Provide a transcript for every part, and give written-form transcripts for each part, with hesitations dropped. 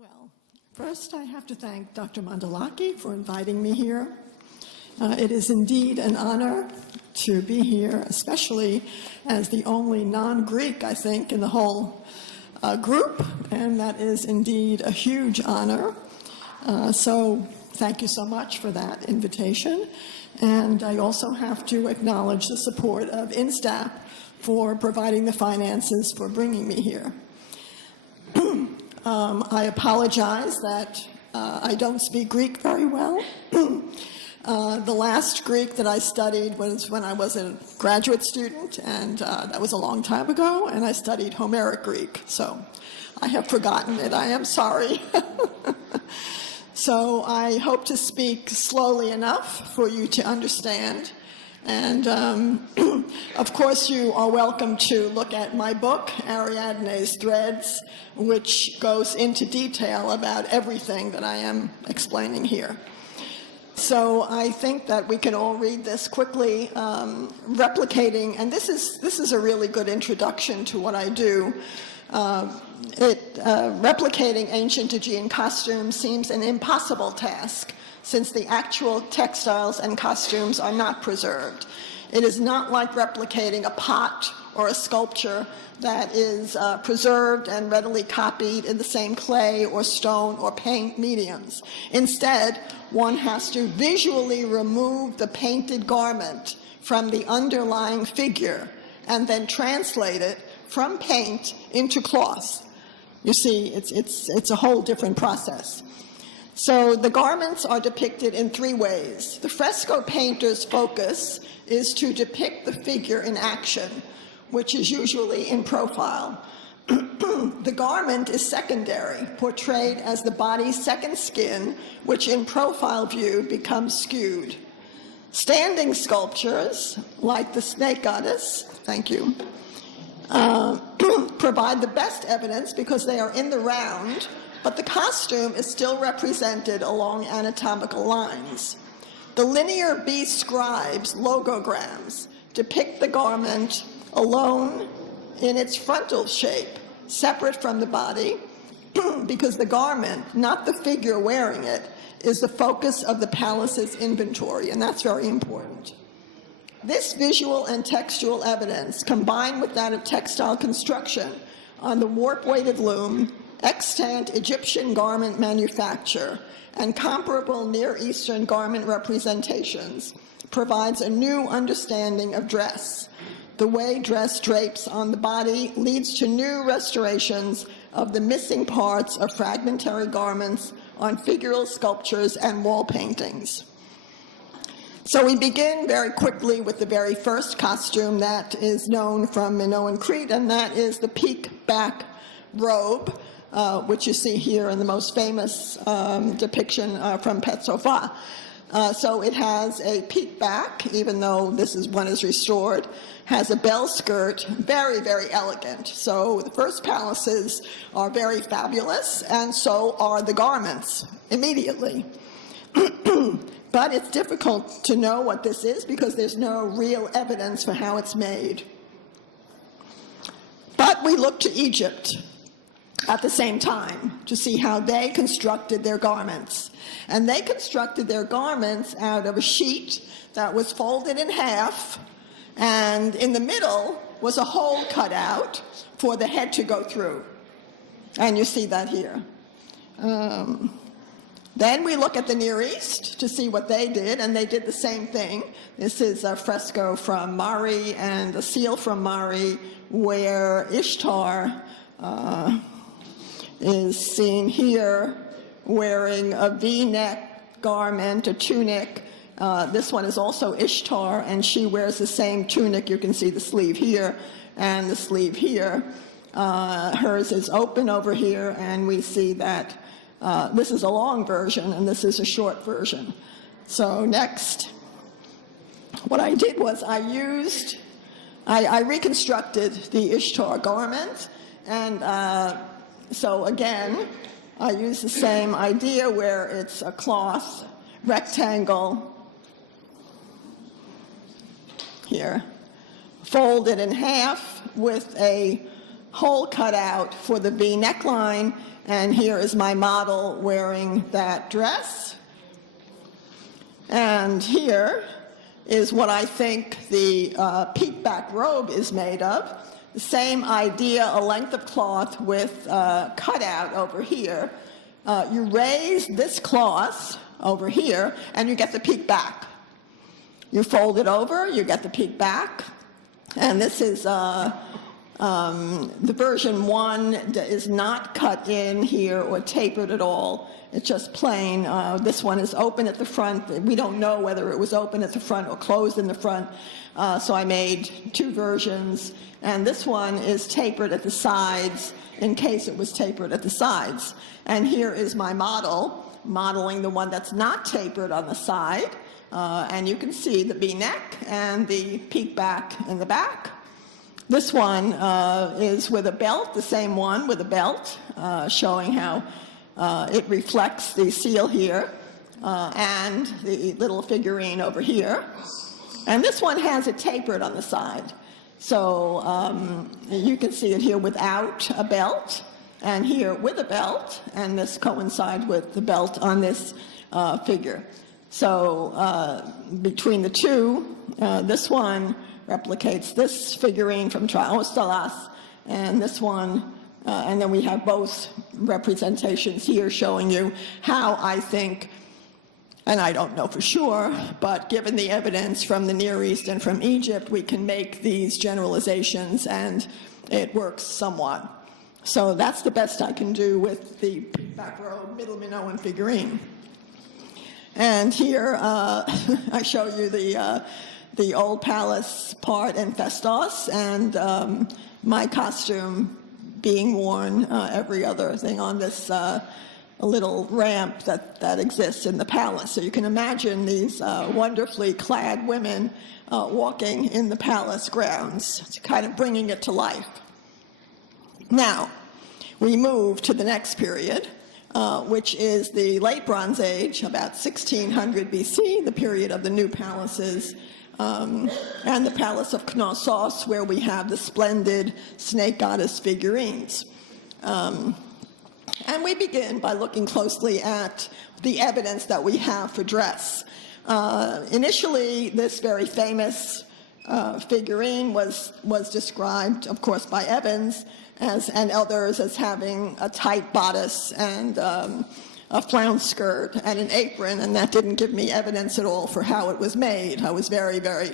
Well, first I have to thank Dr. Mandalaki for inviting me here. It is indeed an honor to be here, especially as the only non-Greek, I think, in the whole group, and that is indeed a huge honor. So thank you so much for that invitation. And I also have to acknowledge the support of INSTAP for providing the finances for bringing me here. I apologize that I don't speak Greek very well. The last Greek that I studied was when I was a graduate student, and that was a long time ago, and I studied Homeric Greek, so I have forgotten it. I am sorry. So I hope to speak slowly enough for you to understand. And of course, you are welcome to look at my book, ARIADNE'S Threads, which goes into detail about everything that I am explaining here. So I think that we can all read this quickly, replicating, and this is a really good introduction to what I do. Replicating ancient Aegean costumes seems an impossible task, since the actual textiles and costumes are not preserved. It is not like replicating a pot or a sculpture that is preserved and readily copied in the same clay or stone or paint mediums. Instead, one has to visually remove the painted garment from the underlying figure and then translate it from paint into cloth. You see, it's a whole different process. So the garments are depicted in three ways. The fresco painter's focus is to depict the figure in action, which is usually in profile. The garment is secondary, portrayed as the body's second skin, which in profile view becomes skewed. Standing sculptures, like the snake goddess, thank you, provide the best evidence because they are in the round, but the costume is still represented along anatomical lines. The linear B scribes logograms depict the garment alone in its frontal shape, separate from the body, because the garment, not the figure wearing it, is the focus of the palace's inventory, and that's very important. This visual and textual evidence, combined with that of textile construction on the warp-weighted loom, extant Egyptian garment manufacture, and comparable Near Eastern garment representations, provides a new understanding of dress. The way dress drapes on the body leads to new restorations of the missing parts of fragmentary garments on figural sculptures and wall paintings. So we begin very quickly with the very first costume that is known from Minoan Crete, and that is the peak-back robe, which you see here in the most famous depiction from Petsofa. So it has a peak back, even though one is restored, has a bell skirt, very, very elegant. So the first palaces are very fabulous, and so are the garments immediately. But it's difficult to know what this is because there's no real evidence for how it's made. But we look to Egypt at the same time to see how they constructed their garments. And they constructed their garments out of a sheet that was folded in half, and in the middle was a hole cut out for the head to go through. And you see that here. Then we look at the Near East to see what they did, and they did the same thing. This is a fresco from Mari and a seal from Mari where Ishtar is seen here wearing a V-neck garment, a tunic. This one is also Ishtar, and she wears the same tunic. You can see the sleeve here and the sleeve here. Hers is open over here, and we see that this is a long version, and this is a short version. So next, what I did was I reconstructed the Ishtar garment, and so again, I use the same idea where it's a cloth rectangle here, folded in half with a hole cut out for the V neckline, And here is my model wearing that dress. And here is what I think the peak-back robe is made of. The same idea, a length of cloth with cutout over here. You raise this cloth over here, and you get the peak back. You fold it over, you get the peak back. And this is the version 1 is not cut in here or tapered at all. It's just plain. This one is open at the front. We don't know whether it was open at the front or closed in the front. So I made 2 versions. And this one is tapered at the sides in case it was tapered at the sides. And here is my model, modeling the one that's not tapered on the side. And you can see the V-neck and the peak back in the back. This one is with a belt, the same one with a belt, showing how it reflects the seal here and the little figurine over here. And this one has it tapered on the side. So you can see it here without a belt, and here with a belt, and this coincides with the belt on this figure. So between the two, this one replicates this figurine from Traostalas, and this one, and then we have both representations here showing you how I think, and I don't know for sure, but given the evidence from the Near East and from Egypt, we can make these generalizations, and it works somewhat. So that's the best I can do with the back row middle Minoan figurine. And here I show you the old palace part in Festos, and my costume being worn every other thing on this a little ramp that exists in the palace. So you can imagine these wonderfully clad women walking in the palace grounds, kind of bringing it to life. Now, we move to the next period, which is the Late Bronze Age, about 1600 BC, the period of the new palaces, and the Palace of Knossos, where we have the splendid snake goddess figurines. And we begin by looking closely at the evidence that we have for dress. Initially, this very famous figurine was described, of course, by Evans and others as having a tight bodice and a flounce skirt and an apron, and that didn't give me evidence at all for how it was made. I was very, very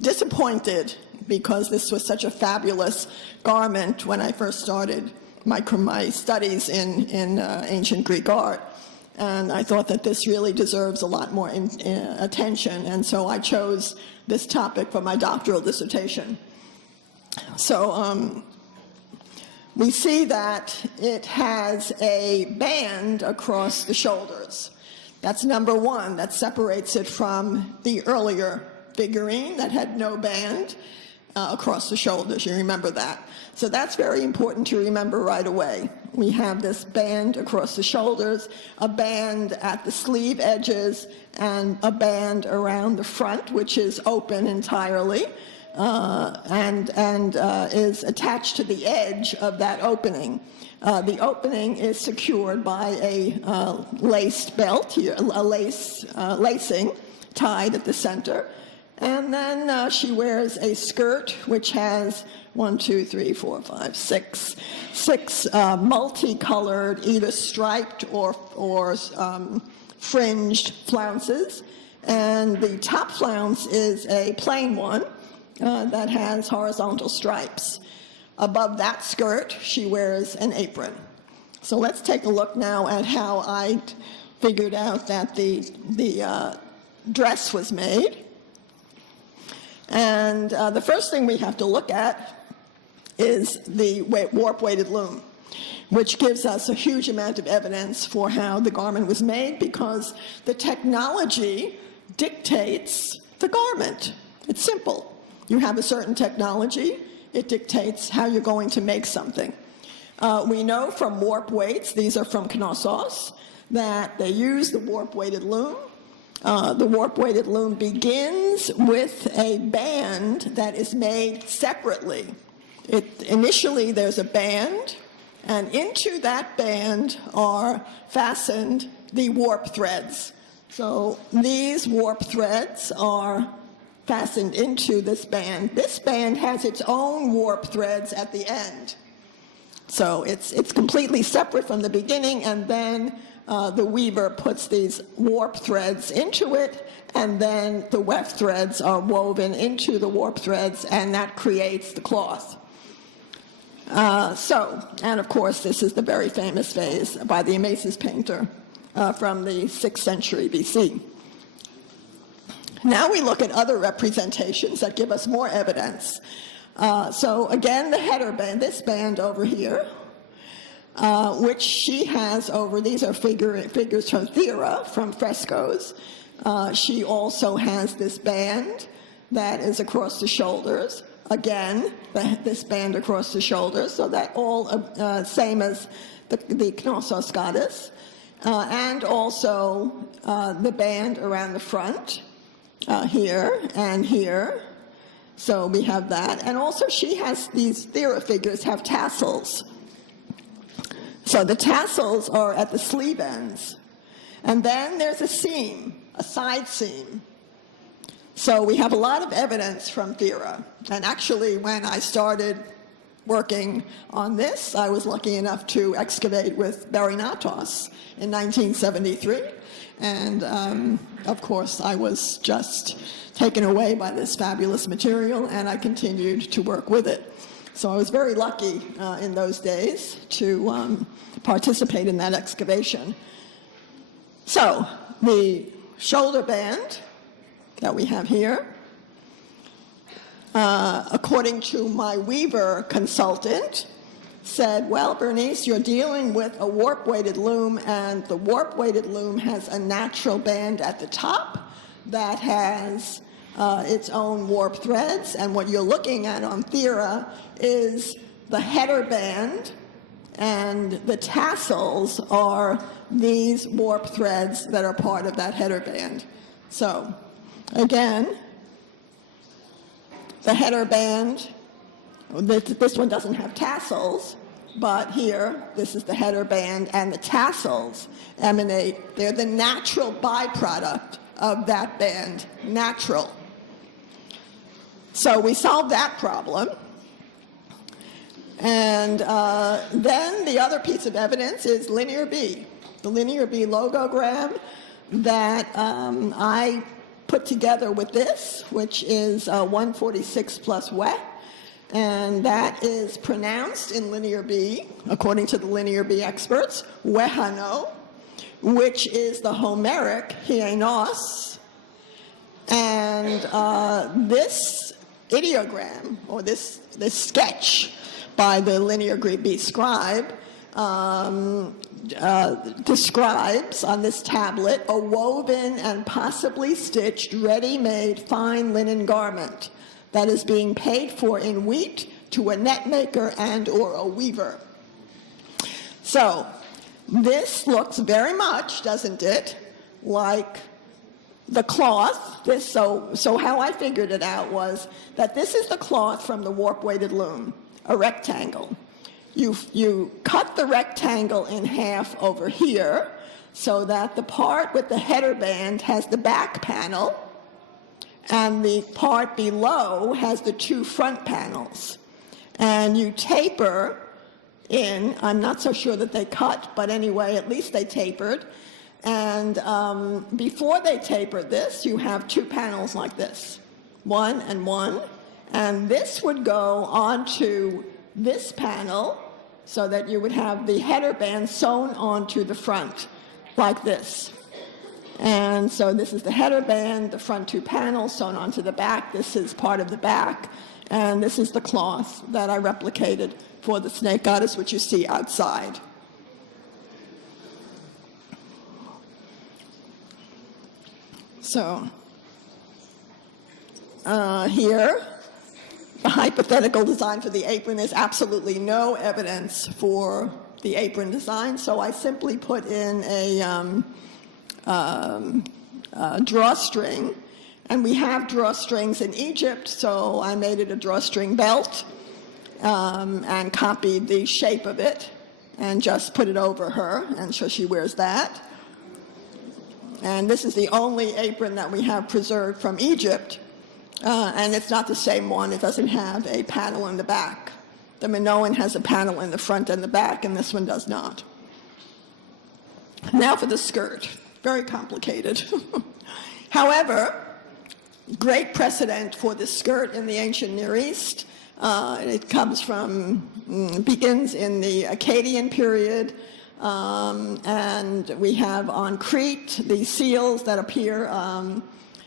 disappointed because this was such a fabulous garment when I first started my studies in ancient Greek art. And I thought that this really deserves a lot more attention, and so I chose this topic for my doctoral dissertation. So we see that it has a band across the shoulders. That's number one. That separates it from the earlier figurine that had no band across the shoulders. You remember that. So that's very important to remember right away. We have this band across the shoulders, a band at the sleeve edges, and a band around the front, which is open entirely, and is attached to the edge of that opening. The opening is secured by a laced belt, here, a lacing tied at the center. And then she wears a skirt which has 6 multicolored, either striped or fringed flounces. And the top flounce is a plain one that has horizontal stripes. Above that skirt, she wears an apron. So let's take a look now at how I figured out that the dress was made. And the first thing we have to look at is the warp-weighted loom, which gives us a huge amount of evidence for how the garment was made, because the technology dictates the garment. It's simple. You have a certain technology, it dictates how you're going to make something. We know from warp weights, these are from Knossos, that they use the warp-weighted loom. The warp-weighted loom begins with a band that is made separately. Initially, there's a band, And into that band are fastened the warp threads. So these warp threads are fastened into this band. This band has its own warp threads at the end. So it's completely separate from the beginning, and then the weaver puts these warp threads into it, and then the weft threads are woven into the warp threads, and that creates the cloth. And of course, this is the very famous vase by the Amasis painter from the 6th century BC. Now we look at other representations that give us more evidence. So again, the header band, this band over here, which she has over, these are figures from Thera, from frescoes. She also has this band that is across the shoulders. Again, this band across the shoulders, so that all same as the Knossos goddess. And also the band around the front, here and here. So we have that. And also she has, these Thera figures have tassels. So the tassels are at the sleeve ends. And then there's a seam, a side seam. So we have a lot of evidence from Thera. And actually, when I started working on this, I was lucky enough to excavate with Bernice in 1973. And of course, I was just taken away by this fabulous material, and I continued to work with it. So I was very lucky in those days to participate in that excavation. So the shoulder band that we have here, according to my weaver consultant, said, well, Bernice, you're dealing with a warp-weighted loom, and the warp-weighted loom has a natural band at the top that has its own warp threads, and what you're looking at on Thera is the header band, and the tassels are these warp threads that are part of that header band. So, again, the header band, this one doesn't have tassels, but here, this is the header band, and the tassels emanate. They're the natural byproduct of that band, natural. So we solved that problem. And then the other piece of evidence is linear B, the linear B logogram that I put together with this, which is 146 plus weh, and that is pronounced in linear B, according to the linear B experts, wehano, which is the Homeric hienos, and this ideogram, or this sketch by the linear B scribe, describes on this tablet a woven and possibly stitched ready-made fine linen garment that is being paid for in wheat to a net maker and or a weaver. So this looks very much, doesn't it, like the cloth. So how I figured it out was that this is the cloth from the warp-weighted loom, a rectangle. You cut the rectangle in half over here so that the part with the header band has the back panel, and the part below has the two front panels. And you taper in, I'm not so sure that they cut, but anyway, at least they tapered. And before they tapered this, you have two panels like this, one and one. And this would go onto this panel so that you would have the header band sewn onto the front like this. And so this is the header band, the front two panels sewn onto the back. This is part of the back. And this is the cloth that I replicated for the snake goddess, which you see outside. So here, the hypothetical design for the apron is absolutely no evidence for the apron design, so I simply put in a drawstring, and we have drawstrings in Egypt, so I made it a drawstring belt and copied the shape of it and just put it over her, and so she wears that. And this is the only apron that we have preserved from Egypt, and it's not the same one. It doesn't have a panel in the back. The Minoan has a panel in the front and the back, and this one does not. Now for the skirt. Very complicated. However, great precedent for the skirt in the ancient Near East. It begins in the Aegean period, and we have on Crete the seals that appear.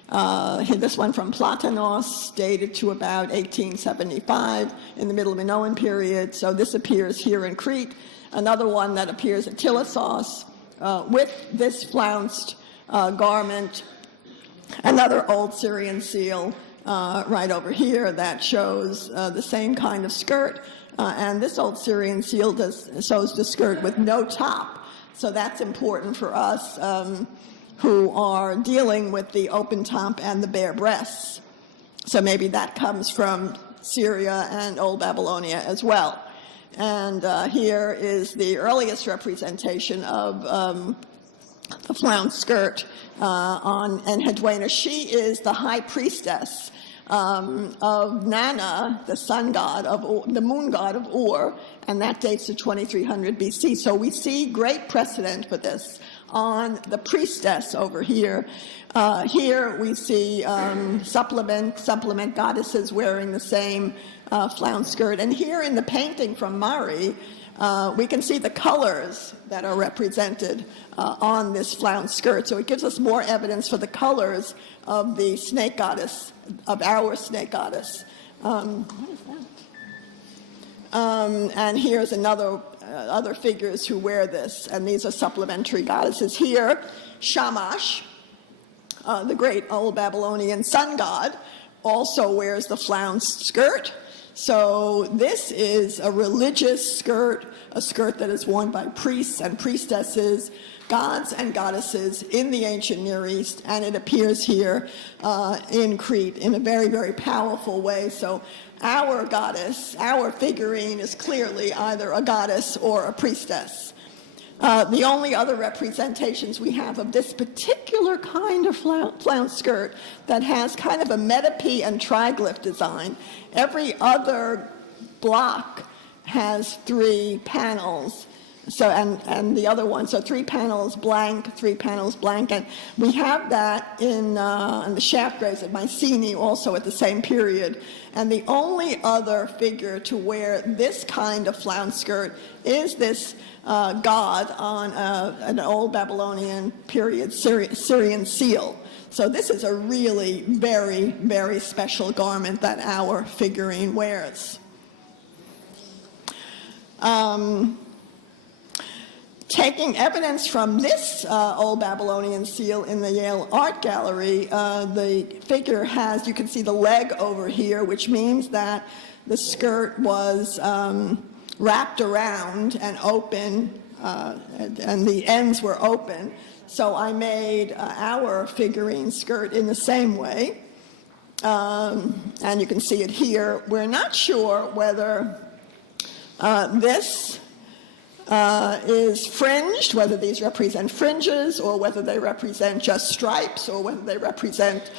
This one from Platanos, dated to about 1875 in the Middle Minoan period. So this appears here in Crete. Another one that appears at Tilissos with this flounced garment. Another old Syrian seal right over here that shows the same kind of skirt. And this old Syrian seal shows the skirt with no top. So that's important for us who are dealing with the open top and the bare breasts. So maybe that comes from Syria and Old Babylonia as well. And here is the earliest representation of the Flounce Skirt on Enheduanna. She is the high priestess of Nana, the sun god of the moon god of Ur, and that dates to 2300 BC. So we see great precedent for this on the priestess over here. Here we see supplement goddesses wearing the same flounce skirt. And here in the painting from Mari, we can see the colors that are represented on this flounce skirt. So it gives us more evidence for the colors of the snake goddess, of our snake goddess. What is that? And here's other figures who wear this, and these are supplementary goddesses. Here, Shamash, the great Old Babylonian sun god, also wears the flounced skirt. So this is a religious skirt, a skirt that is worn by priests and priestesses, gods and goddesses in the ancient Near East, and it appears here in Crete in a very, very powerful way. So our goddess, our figurine, is clearly either a goddess or a priestess. The only other representations we have of this particular kind of flounce skirt that has kind of a metope and triglyph design. Every other block has 3 panels. So, and the other one, so 3 panels blank, 3 panels blank, and we have that in the shaft graves at Mycenae also at the same period. And the only other figure to wear this kind of flounce skirt is this god on an Old Babylonian period Syrian seal. So this is a really very, very special garment that our figurine wears. Taking evidence from this Old Babylonian seal in the Yale Art Gallery, the figure has, you can see the leg over here, which means that the skirt was wrapped around and open, and the ends were open. So I made our figurine skirt in the same way, and you can see it here. We're not sure whether this is fringed, whether these represent fringes, or whether they represent just stripes, or whether they represent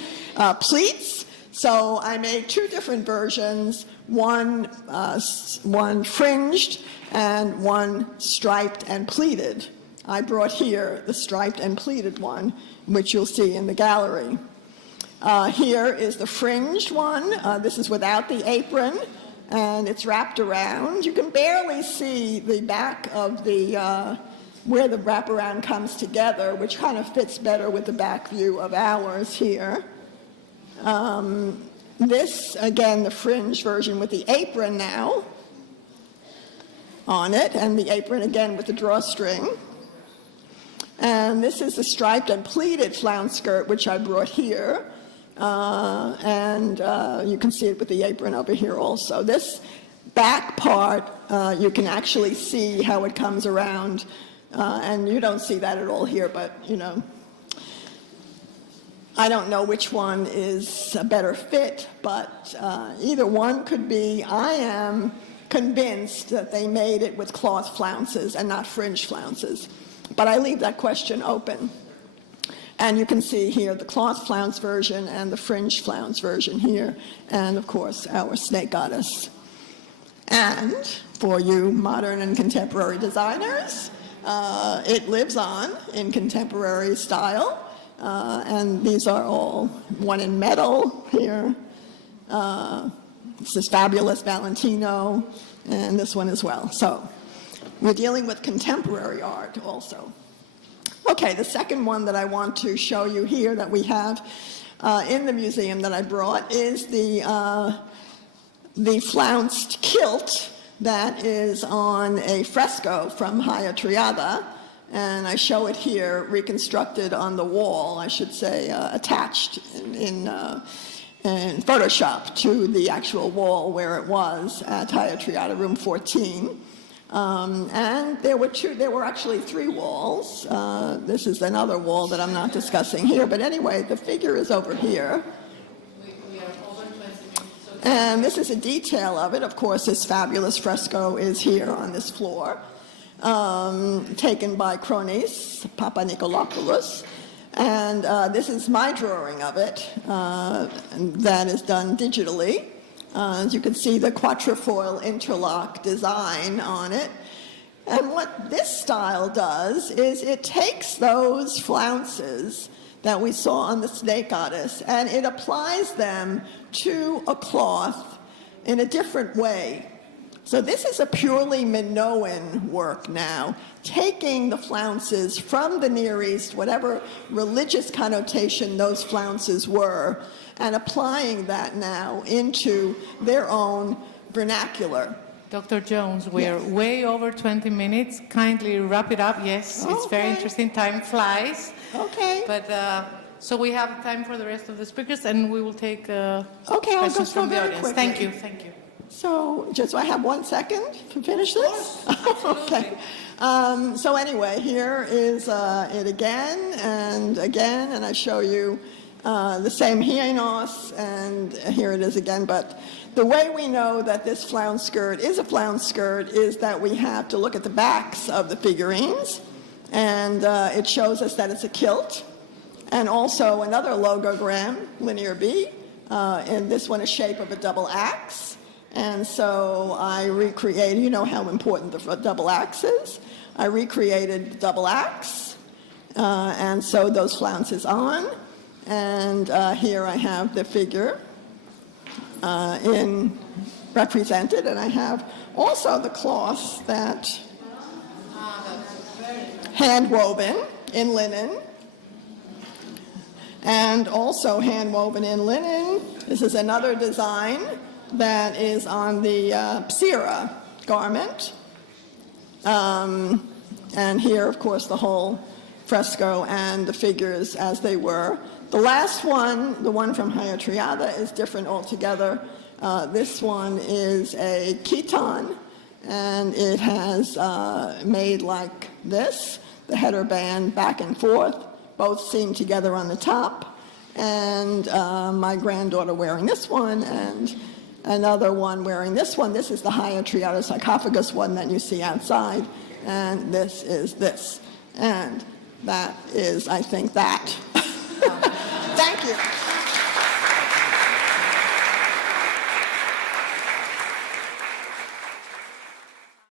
pleats. So I made 2 different versions, one fringed and one striped and pleated. I brought here the striped and pleated one, which you'll see in the gallery. Here is the fringed one. This is without the apron, and it's wrapped around. You can barely see the back of the where the wraparound comes together, which kind of fits better with the back view of ours here. This, again, the fringe version with the apron now on it, and the apron again with the drawstring. And this is the striped and pleated flounce skirt, which I brought here. And you can see it with the apron over here also. This back part, you can actually see how it comes around, and you don't see that at all here, but, you know, I don't know which one is a better fit, but either one could be. I am convinced that they made it with cloth flounces and not fringe flounces. But I leave that question open. And you can see here the cloth flounce version and the fringe flounce version here, and of course our snake goddess. And for you modern and contemporary designers, it lives on in contemporary style, and these are all one in metal here. This is fabulous Valentino, and this one as well. So we're dealing with contemporary art also. Okay, the second one that I want to show you here that we have in the museum that I brought is the flounced kilt that is on a fresco from Hyatreada, and I show it here reconstructed on the wall, I should say, attached in Photoshop to the actual wall where it was at Hyatreada, room 14. And there were actually 3 walls. This is another wall that I'm not discussing here, but anyway, the figure is over here. We are over 20 minutes. And this is a detail of it. Of course, this fabulous fresco is here on this floor, taken by Bernice, Papa Nikolopoulos. And this is my drawing of it that is done digitally. As you can see, the quatrefoil interlock design on it. And what this style does is it takes those flounces that we saw on the snake goddess and it applies them to a cloth in a different way. So this is a purely Minoan work now, taking the flounces from the Near East, whatever religious connotation those flounces were, and applying that now into their own vernacular. Dr. Jones, we're way over 20 minutes. Kindly wrap it up. Yes, it's very interesting. Time flies. Okay. But so we have time for the rest of the speakers, and we will take go questions from the audience. quickly. Thank you. Thank you. So just I have 1 second to finish this? Okay. So anyway, here is it again, and I show you the same hyenos, and here it is again. But the way we know that this flounce skirt is a flounce skirt is that we have to look at the backs of the figurines, and it shows us that it's a kilt, and also another logogram, linear B, and this one is shape of a double axe. And so I recreated, you know how important the double axe is. I recreated the double axe and sewed those flounces on. And here I have the figure represented, and I have also the cloth that hand woven in linen, and also hand woven in linen. This is another design that is on the Ishtar garment. And here, of course, the whole fresco and the figures as they were. The last one, the one from Hyatreada, is different altogether. This one is a chiton, and it has made like this, the header band back and forth, both seamed together on the top, and my granddaughter wearing this one, and another one wearing this one. This is the Hyatreada sarcophagus one that you see outside, and this is this. And that is, I think, that. Thank you.